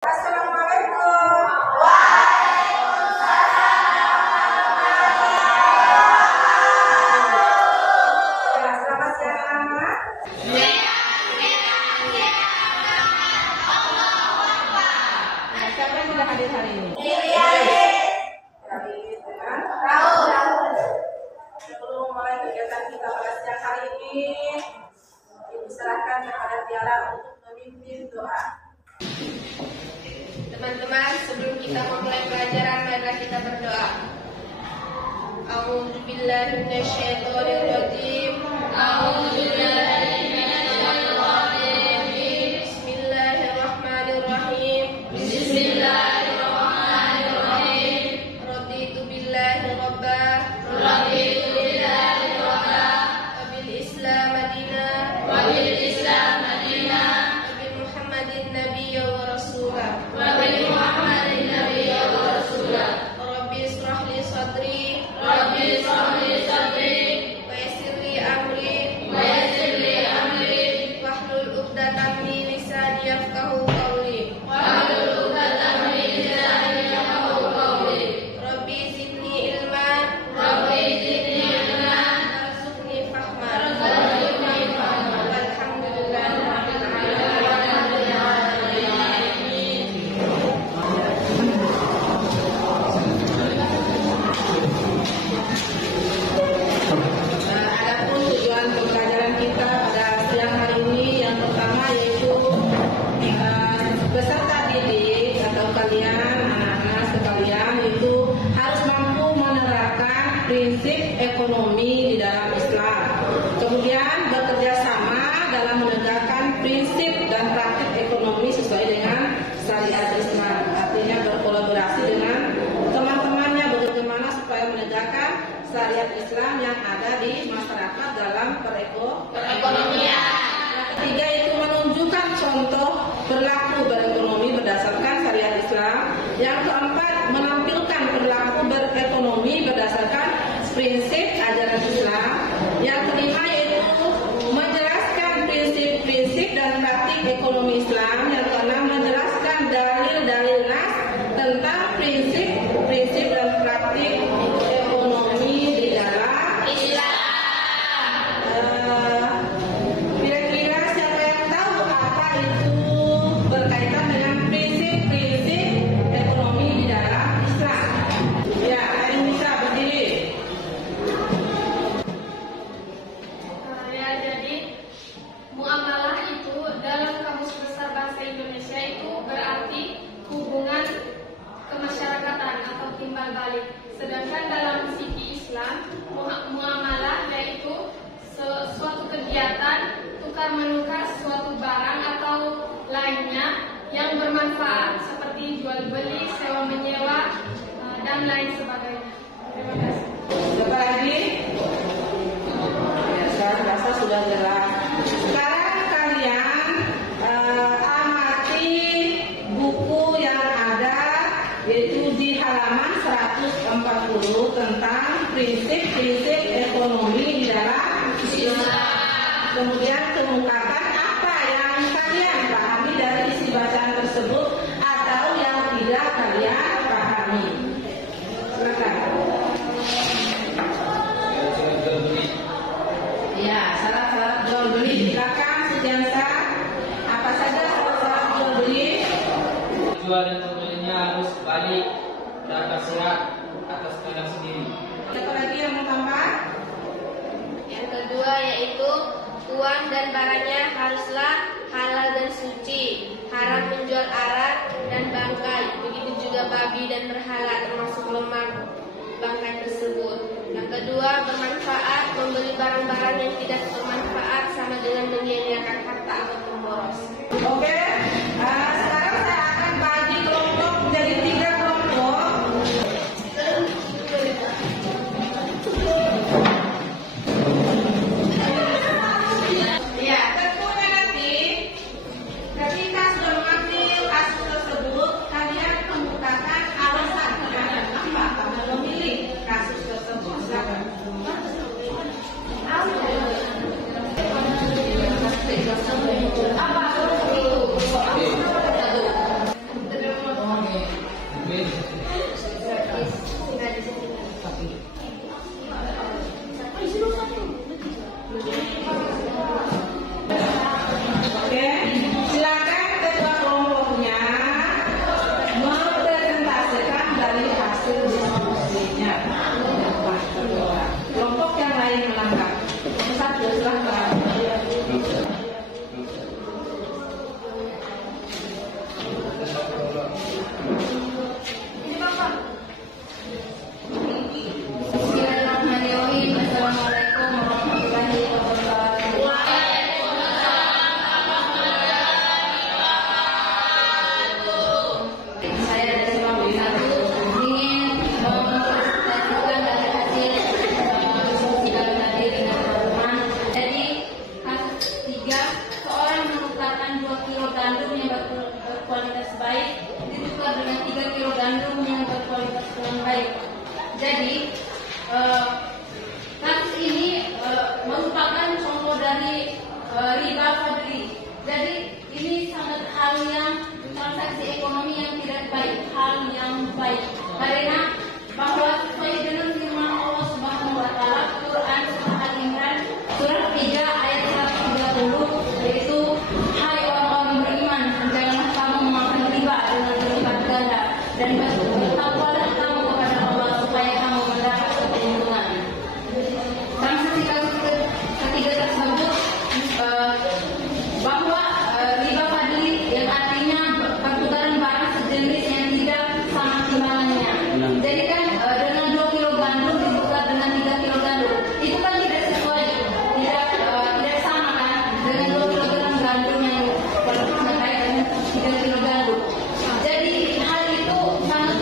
Assalamualaikum. Ya, selamat siang anak-anak. Nah, siapa yang sudah hadir hari ini? Sebelum mulai kegiatan kita pada siang hari ini, Ibu serahkan kepada Tiara untuk memimpin doa. Teman-teman, sebelum kita memulai pelajaran, marilah kita berdoa. A'udzubillahi minasyaitonirrajim. Bismillahirrahmanirrahim. Raditu billahi rabba. Wabil Islam madinah. Wabil Muhammadin nabiyya wa rasulah. Rabbi israh li sadri. Wa yassir li amri. Wahlul 'uqdatam min lisani yafqahu qawli. Rabbi zidni ilman. Warzuqni fahman. Walhamdulillahirabbil alamin. Adapun tujuan pembelajaran kita pada siang hari ini yang pertama yaitu peserta didik atau kalian anak-anak sekalian itu harus mampu menerapkan prinsip ekonomi di dalam Islam. Kemudian bekerja sama dalam menegakkan prinsip dan praktik ekonomi sesuai dengan syariat Islam. Artinya berkolaborasi dengan teman-temannya bagaimana supaya menegakkan syariat Islam yang ada di masyarakat dalam perekonomian. Yang ketiga itu menunjukkan contoh perilaku berekonomi berdasarkan syariat Islam. Yang keempat menampilkan perilaku berekonomi berdasarkan prinsip ajaran Islam. Yang kelima yaitu menjelaskan prinsip-prinsip dan praktik ekonomi Islam. Yang keenam menjelaskan dalil-dalil nas tentang prinsip-prinsip dan praktik ekonomi di dalam Islam. Kira-kira siapa yang tahu apa itu berkaitan dengan prinsip-prinsip ekonomi di dalam Islam? Ya, yang bisa berdiri. Jadi muamalah itu dalam Kamus Besar Bahasa Indonesia itu berarti hubungan kemasyarakatan atau timbal balik. Sedangkan dalam fikih Islam, muamalah yaitu suatu kegiatan tukar menukar suatu barang atau lainnya yang bermanfaat seperti jual beli, sewa menyewa dan lain sebagainya. Terima kasih. Siapa lagi? Ya, saya rasa sudah jelas. Sekarang kalian amati buku yang ada yaitu di halaman 140 tentang prinsip-prinsip ekonomi di dalam Islam. Kemudian kemukakan apa yang kalian pahami dari isi bacaan tersebut atau yang tidak kalian pahami. Silakan. Ya, syarat-syarat jual beli. Silakan Sujansa. Apa saja syarat-syarat jual beli? Jual dan pembelinya harus balik dan sehat atas kehendak sendiri. Siapa lagi yang mau tambah? Yang kedua yaitu uang dan barangnya haruslah halal dan suci, haram menjual arak dan bangkai, begitu juga babi dan berhala termasuk lemak bangkai tersebut. Yang kedua bermanfaat, membeli barang-barang yang tidak bermanfaat sama dengan menyia-nyiakan harta atau memboros. Oke. Sekarang saya akan bagi kelompok menjadi 3 kelompok. Ya, tentunya nanti ketika sudah mengambil kasus tersebut, kalian menggunakan alasan kenapa kamu memilih kasus tersebut. Silakan. Apa? Jadi kasus ini merupakan contoh dari riba fadli. Jadi ini sangat hal yang transaksi ekonomi yang tidak baik, hal yang baik. Karena bahwa sesuai dengan firman Allah Subhanahu wa taala Quran surah Al-Imran surah 3 ayat 130, yaitu hai orang-orang beriman, janganlah kamu memakan riba dengan berlipat ganda dan bertakwalah kamu kepada Allah supaya kamu mendapat keuntungan. Transaksi kasus ketiga tersebut bahwa riba fadli yang artinya pertukaran barang sejenis yang tidak sama timbangannya. Jadi kan dengan 2 kilo gandum ditukar dengan 3 kilo gandum, itu kan tidak sesuai, tidak sama kan dengan 2 kilogram gandum yang terkait dengan 3 kilo gandum. Jadi hal itu sangat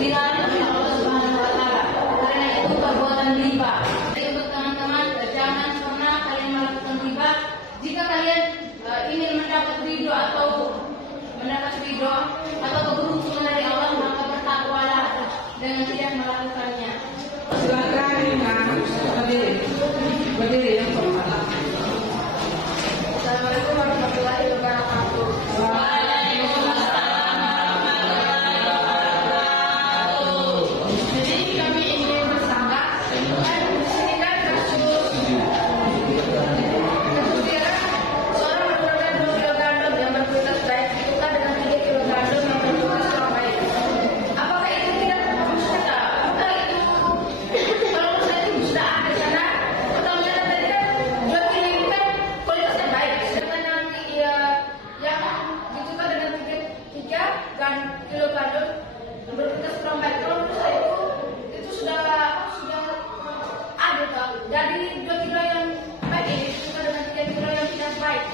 dilarang oleh Allah Subhanahu wa taala. Karena itu perbuatan riba. Jadi untuk teman-teman, jangan pernah kalian melakukan riba. Jika kalian ingin mendapat ridho atau keberuntungan dari Allah, maka bertakwalah dengan tidak melakukannya. Silakan berdiri yang hormat. Assalamualaikum warahmatullahi wabarakatuh. Jadi kami ingin bersama kan di sini kan kasus seorang menggunakan 2 kilo gandum yang berkualitas baik ditukar dengan 3 kilo gandum yang berkualitas kurang baik. Apakah itu tidak mustahil? Apakah itu kalau mustahil itu sudah ada karena pertamanya tadi kan 2 kilo itu kan kualitasnya baik. Sedangkan nanti yang ditukar dengan 3 kilo gandum yang berkualitas kurang baik. Kalau menurut saya itu sudah ada tak? Dari 2 kilo yang baik ini ditukar dengan 3 kilo yang tidak baik.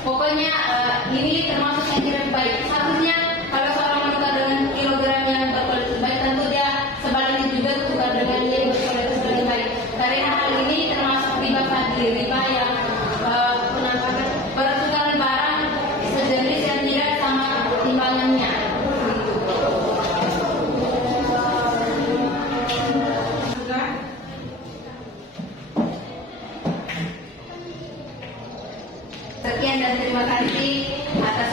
Pokoknya ini termasuk yang tidak baik. Seharusnya kalau seorang menukar dengan kilogram yang berkualitas baik, tentu dia sebaliknya juga tukar dengan yang berkualitas lebih baik. Karena hal ini termasuk riba fadli, riba yang pertukaran barang sejenis yang tidak sama timbangannya. Sekian dan terima kasih atas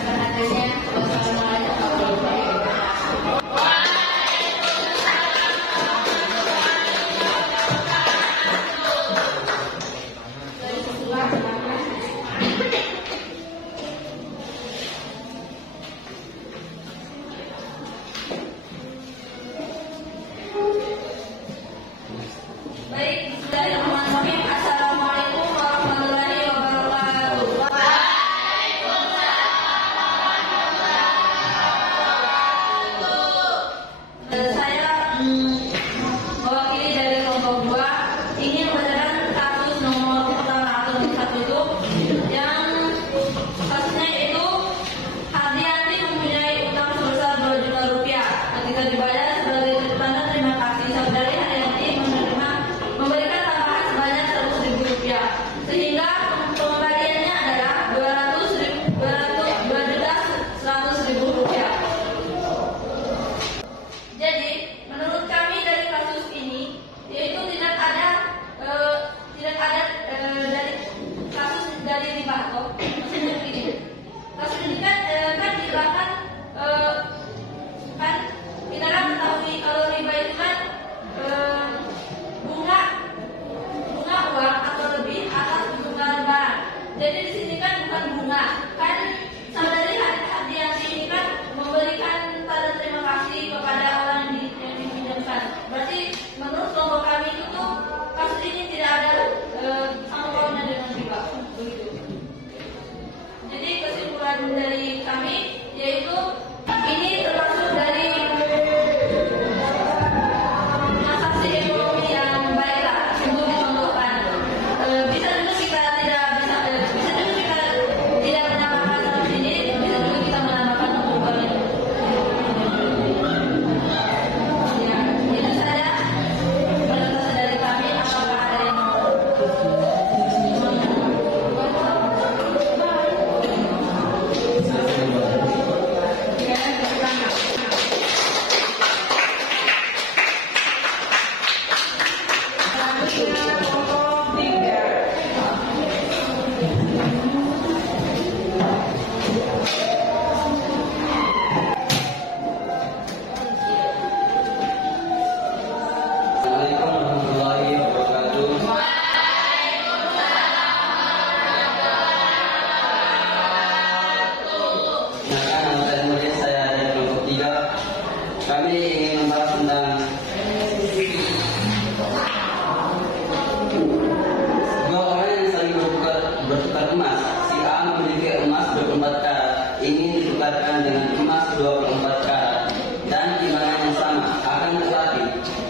ditukarkan dengan emas 24 karat dan timbangan yang sama. Akan tetapi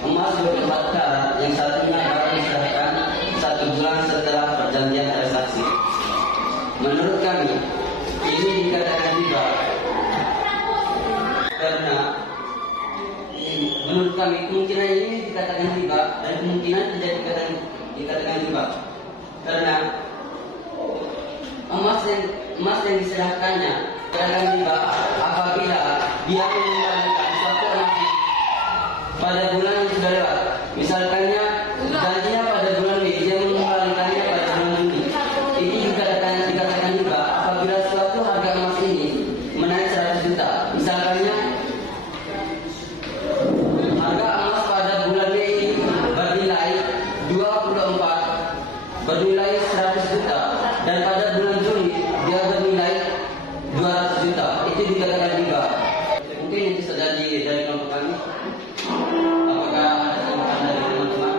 emas 24 karat yang satunya dapat diserahkan 1 bulan setelah perjanjian transaksi. Menurut kami, ini dikatakan riba karena menurut kami kemungkinan ini dikatakan riba dan kemungkinan tidak dikatakan riba karena emas yang diserahkannya dikatakan riba apabila dia mengembalikan suatu nanti pada bulan yang sudah lewat. Misalkannya janjinya pada bulan Mei, dia mengembalikannya pada bulan Juni. Ini dikatakan riba apabila suatu harga emas ini menaik 100 juta. Misalkannya harga emas pada bulan Mei bernilai 100 juta dan pada bulan Juni dia bernilai 200 juta. Itu dikatakan riba. Mungkin itu saja dari kelompok kami. Apakah ada tambahan dari teman-teman?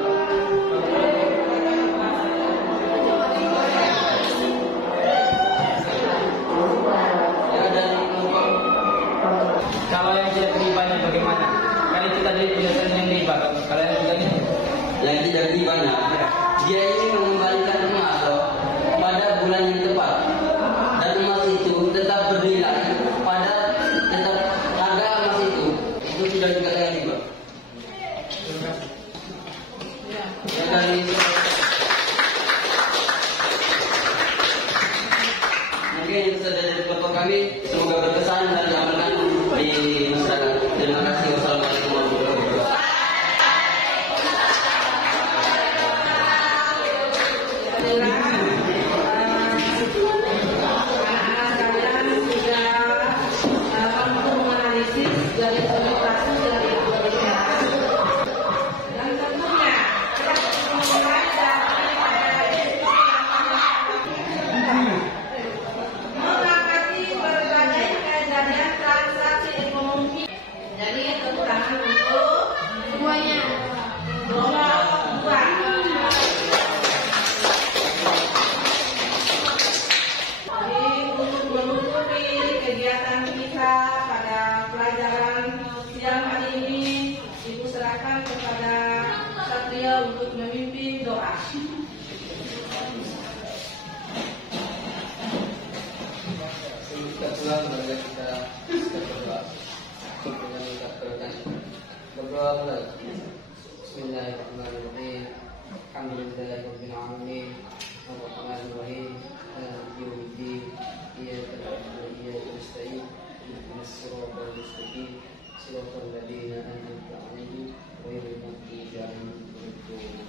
Ya, dari kelompok. Kalau yang tidak ribanya bagaimana? Kali kita tidak sering yang riba. Kalau yang tidak ribanya, dia ini mengembalikan emas pada bulan yang tepat dan emas itu tetap bernilai pada tetap harga emas itu sudah dikatakan riba. Ya, dari mungkin itu saja dari kelompok kami. Semoga berkesan dan diamalkan di masyarakat. Terima kasih. Wassalamualaikum warahmatullahi wabarakatuh. Dari komunikasi dari Indonesia dan tentunya mengangkat berbagai kejadian transaksi ekonomi. Jadi tantangan untuk semuanya. Jadi untuk menutupi kegiatan kita pada pelajaran siang hari ini, Ibu serahkan kepada Satria untuk memimpin doa. Kita pulang kepada kita berdoa. Dengan mengucapkan berdoa mulai. Bismillahirrahmanirrahim. Alhamdulillahirabbil alamin. Arrahmanirrahim. Maliki yaumiddin. Iyyaka na'budu wa iyyaka nasta'in. Ihdinas siratal mustaqim. Siratal ladzina an'amta 'alaihim ghairil maghdubi 'alaihim waladdallin.